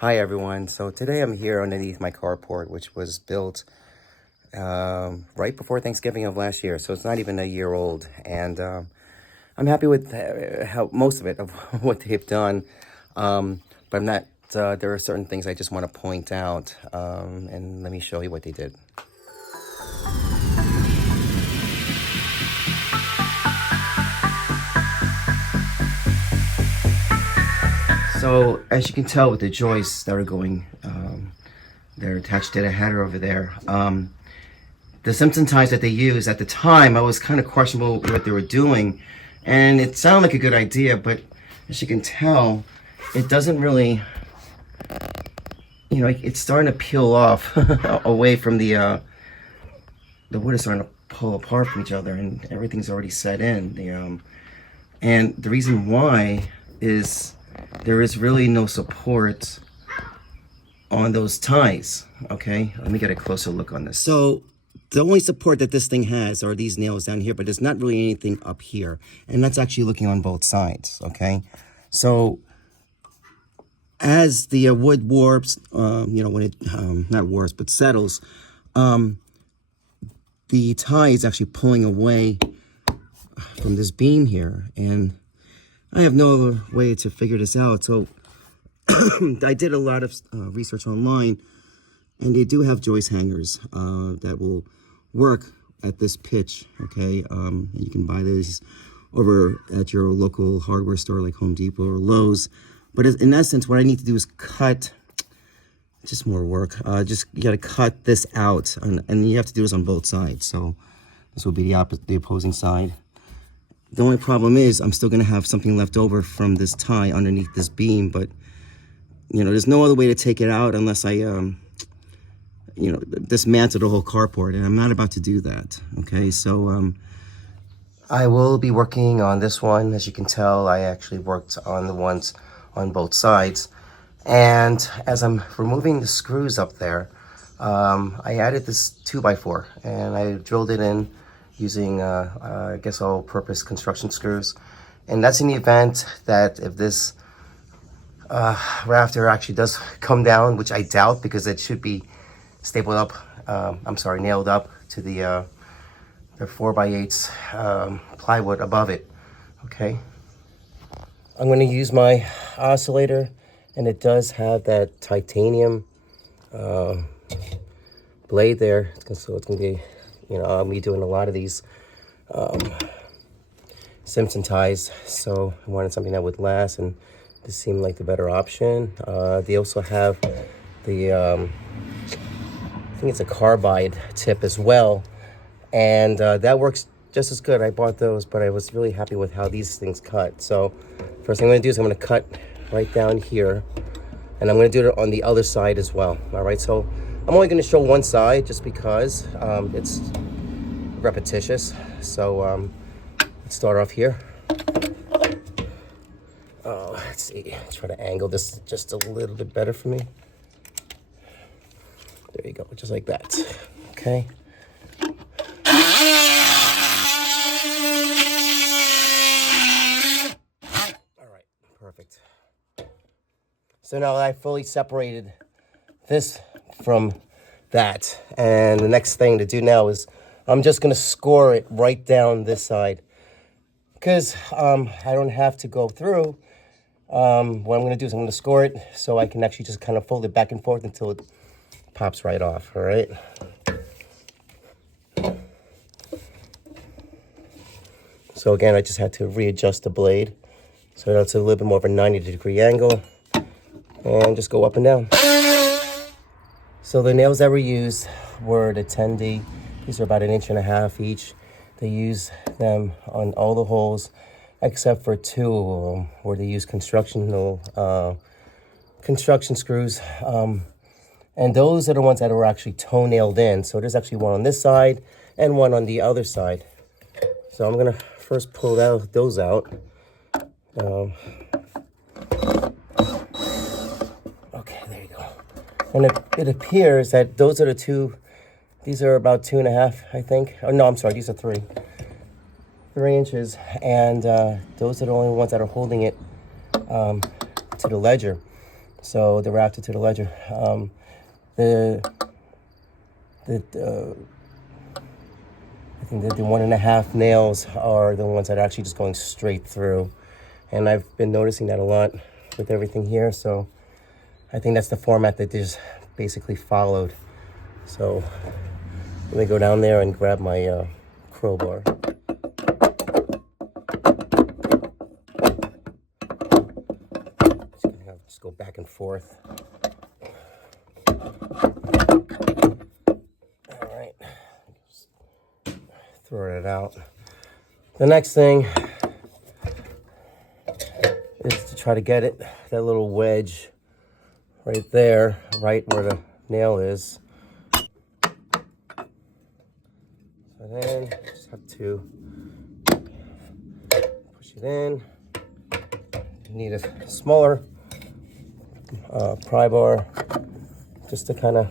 Hi everyone. So today I'm here underneath my carport, which was built right before Thanksgiving of last year. So it's not even a year old, and I'm happy with how most of it of what they've done. But I'm not. There are certain things I just want to point out, and let me show you what they did. So as you can tell with the joists that are going, they're attached to the header over there. The Simpson ties that they used at the time, I was kind of questionable what they were doing, and it sounded like a good idea, but as you can tell, it doesn't really, it's starting to peel off away from the wood is starting to pull apart from each other, and everything's already set in. And the reason why is there is really no support on those ties. Okay, let me get a closer look on this. So the only support that this thing has are these nails down here, but there's not really anything up here, and that's actually looking on both sides. Okay, so as the wood warps, when it not warps but settles, the tie is actually pulling away from this beam here, and I have no other way to figure this out. So I did a lot of research online, and they do have joist hangers that will work at this pitch. Okay, you can buy these over at your local hardware store like Home Depot or Lowe's. But in essence, what I need to do is cut, just more work, you got to cut this out, and you have to do this on both sides. So this will be the opposing side. The only problem is I'm still going to have something left over from this tie underneath this beam, but there's no other way to take it out unless I dismantle the whole carport, and I'm not about to do that. Okay, so I will be working on this one. As you can tell, I actually worked on the ones on both sides, and as I'm removing the screws up there, I added this 2x4, and I drilled it in using I guess all-purpose construction screws. And that's in the event that if this rafter actually does come down, which I doubt, because it should be stapled up, nailed up to the 4x8 plywood above it. Okay, I'm going to use my oscillator, and it does have that titanium blade there, so it's going to be, I'll be doing a lot of these Simpson ties, so I wanted something that would last, and this seemed like the better option. They also have the, I think it's a carbide tip as well, and that works just as good. I bought those, but I was really happy with how these things cut. So first thing I'm going to do is I'm going to cut right down here, and I'm going to do it on the other side as well. All right, so I'm only going to show one side just because it's repetitious. So let's start off here. Let's see, try to angle this just a little bit better for me. There you go, just like that. Okay. All right, perfect. So now I fully separated this from that, and the next thing to do now is I'm just going to score it right down this side, because I don't have to go through. What I'm going to do is I'm going to score it so I can actually just kind of fold it back and forth until it pops right off. All right. So again, I just had to readjust the blade so that's a little bit more of a 90-degree angle, and just go up and down. So the nails that were used were the 10D. These are about 1.5 inches each. They use them on all the holes except for 2 of them where they use construction screws. And those are the ones that were actually toe nailed in. So there's actually one on this side and one on the other side. So I'm going to first pull those out. Okay, there you go. And it appears that those are the two. These are about 2.5, I think. Oh, no, I'm sorry. These are 3 inches. And those are the only ones that are holding it to the ledger. So the rafter to the ledger. I think that the 1.5 nails are the ones that are actually just going straight through. And I've been noticing that a lot with everything here. So I think that's the format that they just basically followed. So let me go down there and grab my crowbar. Just go back and forth. All right, throw it out. The next thing is to try to get it, that little wedge right there, right where the nail is. So then just have to push it in. You need a smaller pry bar just to kind of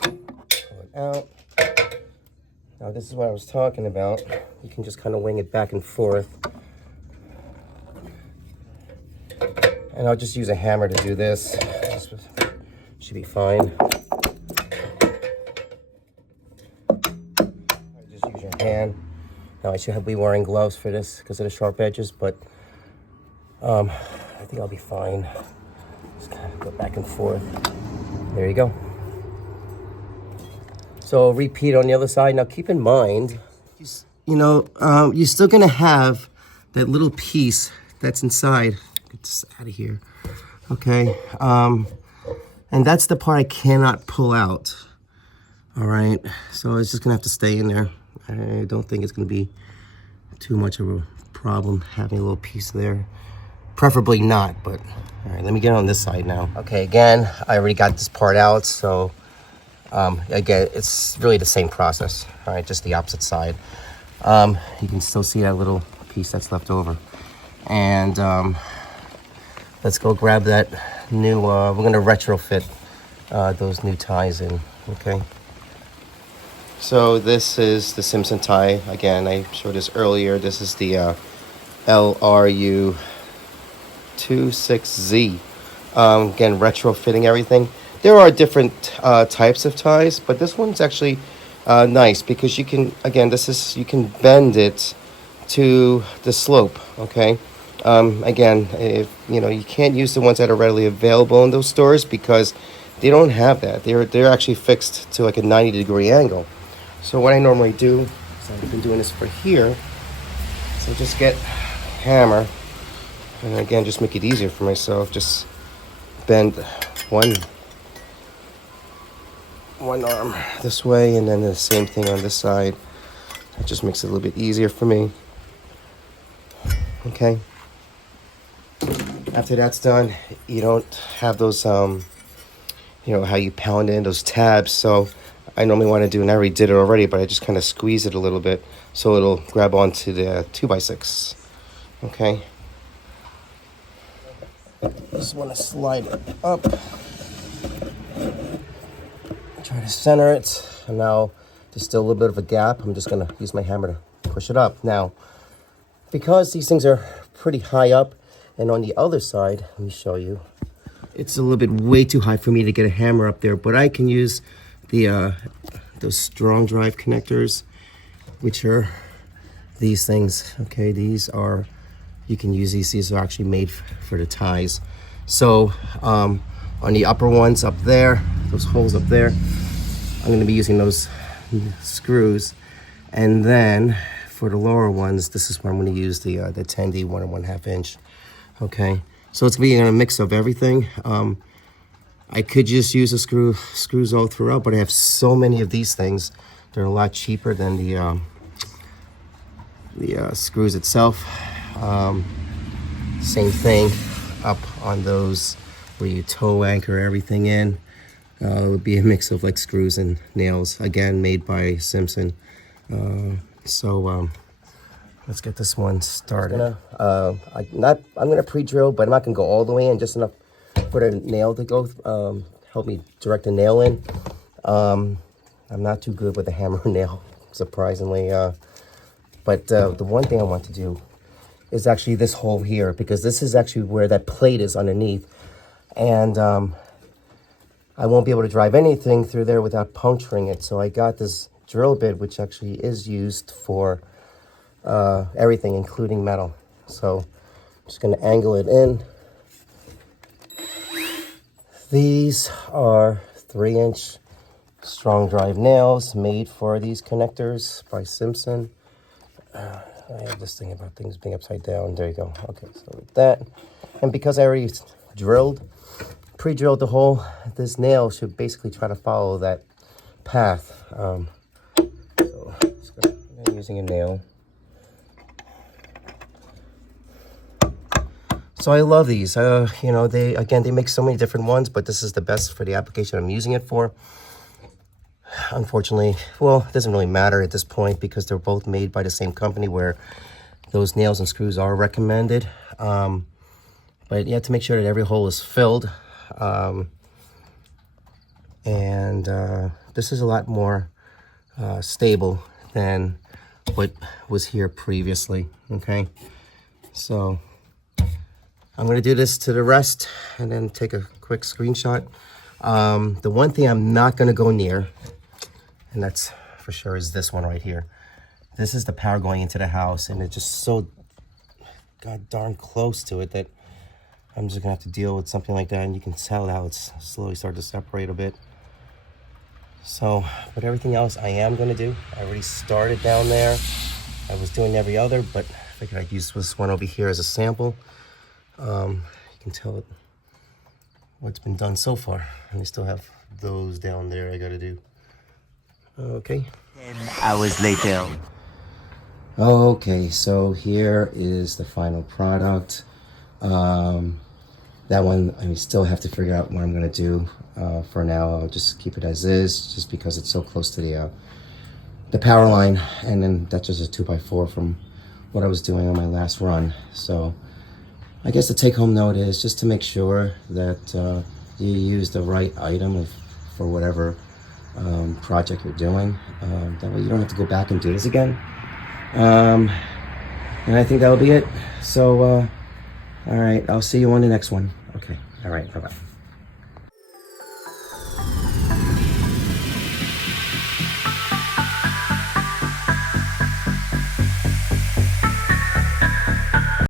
pull it out. Now this is what I was talking about. You can just kind of wing it back and forth. And I'll just use a hammer to do this. Should be fine. Just use your hand. Now I should be wearing gloves for this because of the sharp edges, but I think I'll be fine. Just kind of go back and forth. There you go. So repeat on the other side. Now keep in mind, you're still gonna have that little piece that's inside. Get this out of here. Okay. And that's the part I cannot pull out. All right. So it's just gonna have to stay in there. I don't think it's gonna be too much of a problem having a little piece there. Preferably not, but all right, let me get on this side now. Okay, again, I already got this part out, so again, it's really the same process. All right, just the opposite side. You can still see that little piece that's left over. And let's go grab that new, we're gonna retrofit those new ties in, okay? So this is the Simpson tie. Again, I showed this earlier. This is the LRU26Z. Again, retrofitting everything. There are different types of ties, but this one's actually nice because you can, again, you can bend it to the slope, okay? Again, if you can't use the ones that are readily available in those stores because they don't have that. They're actually fixed to like a 90-degree angle. So what I normally do, so I've been doing this for here, so just get hammer, and again, just make it easier for myself. Just bend one arm this way, and then the same thing on this side. It just makes it a little bit easier for me. Okay. After that's done, you don't have those, how you pound in those tabs. So I normally want to do, and I already did it already, but I just kind of squeeze it a little bit so it'll grab onto the 2x6. Okay. Just want to slide it up. Try to center it. And now there's still a little bit of a gap. I'm just going to use my hammer to push it up. Now, because these things are pretty high up, and on the other side, let me show you. It's a little bit way too high for me to get a hammer up there, but I can use the those strong drive connectors, which are these things. Okay, you can use these. These are actually made for the ties. So on the upper ones up there, those holes up there, I'm going to be using those screws, and then for the lower ones, this is where I'm going to use the 10D 1 1/2 inch. Okay, so it's being a mix of everything. I could just use the screws all throughout, but I have so many of these things. They're a lot cheaper than the screws itself. Same thing up on those where you toe anchor everything in. It would be a mix of like screws and nails, again made by Simpson. Let's get this one started. I'm gonna pre-drill, but I'm not gonna go all the way in, just enough for the nail to go, help me direct the nail in. I'm not too good with the hammer and nail, surprisingly. But the one thing I want to do is actually this hole here, because this is actually where that plate is underneath. And I won't be able to drive anything through there without puncturing it. So I got this drill bit, which actually is used for everything, including metal. So I'm just going to angle it in. These are 3-inch strong drive nails made for these connectors by Simpson. I have this thing about things being upside down. There you go. Okay, so with that, and because I already pre-drilled the hole, this nail should basically try to follow that path. So I'm using a nail. So I love these. You know, they make so many different ones, but this is the best for the application I'm using it for. Unfortunately, well, it doesn't really matter at this point because they're both made by the same company where those nails and screws are recommended. But you have to make sure that every hole is filled. This is a lot more stable than what was here previously. Okay, so I'm going to do this to the rest and then take a quick screenshot. The one thing I'm not going to go near, and that's for sure, is this one right here. This is the power going into the house, and it's just so god darn close to it that I'm just going to have to deal with something like that. And you can tell how it's slowly starting to separate a bit. So, but everything else I am going to do. I already started down there. I was doing every other, but I figured I'd use this one over here as a sample. You can tell what's been done so far. And I still have those down there I gotta do. Okay. 10 hours later. Okay, so here is the final product. That one, I still have to figure out what I'm gonna do. For now, I'll just keep it as is, just because it's so close to the power line. And then that's just a 2x4 from what I was doing on my last run. So I guess the take-home note is just to make sure that you use the right item for whatever project you're doing. That way you don't have to go back and do this again. And I think that'll be it. So, all right, I'll see you on the next one. Okay, all right, bye-bye.